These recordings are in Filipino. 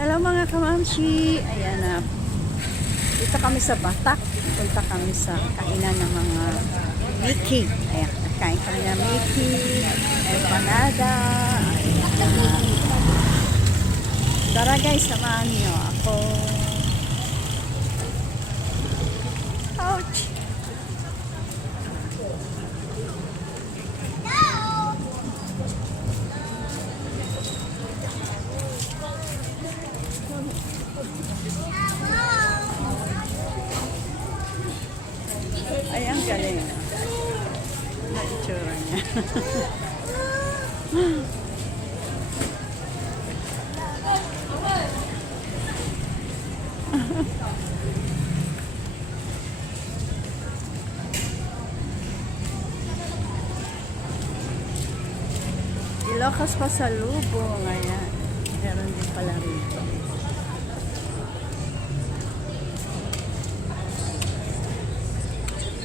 Hello mga kamamshi! Ayan na. Dito kami sa Batak. Punta kami sa kainan ng mga Mickey. Ayan, kain kami ng Mickey, empanada. Ayan. Tara guys, samahan niyo ako. Ang galing. Na itsura niya. Ilocos pa sa lubong. Ayan. Meron din pala rito.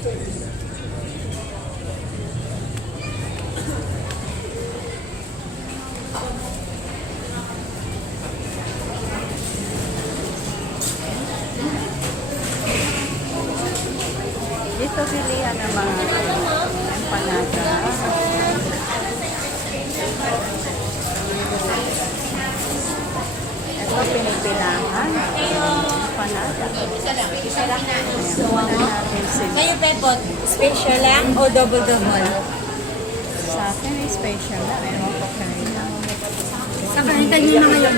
Dito pilihan ng mga empanada. Ito pinipilahan. Empanada. Ayan, muna natin sila. Kayo, Pepot, special lang o double-double? Sa akin, special na. Ewan ko kanina. Sa kanita niyo na ngayon.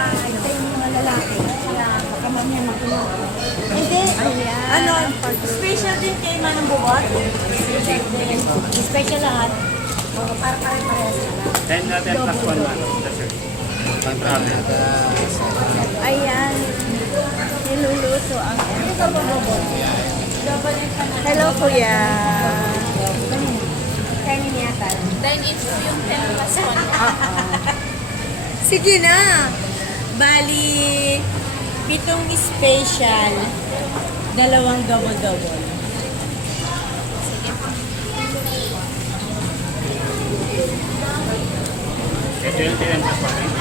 Ito yung mga lalaki. Kaya baka mamaya magulo. Hindi. Ano, special din kay Manang Buwat? Special lahat. Para pare-parehas na lang. 10 natin plus 1 man. Ayan. Niluluto ang Hello, kuya. Kaya niya yata. Then it's yung 10 plus 1. Sige na. Bali, pitong special, dalawang double-double. Ito yung 10 plus 1.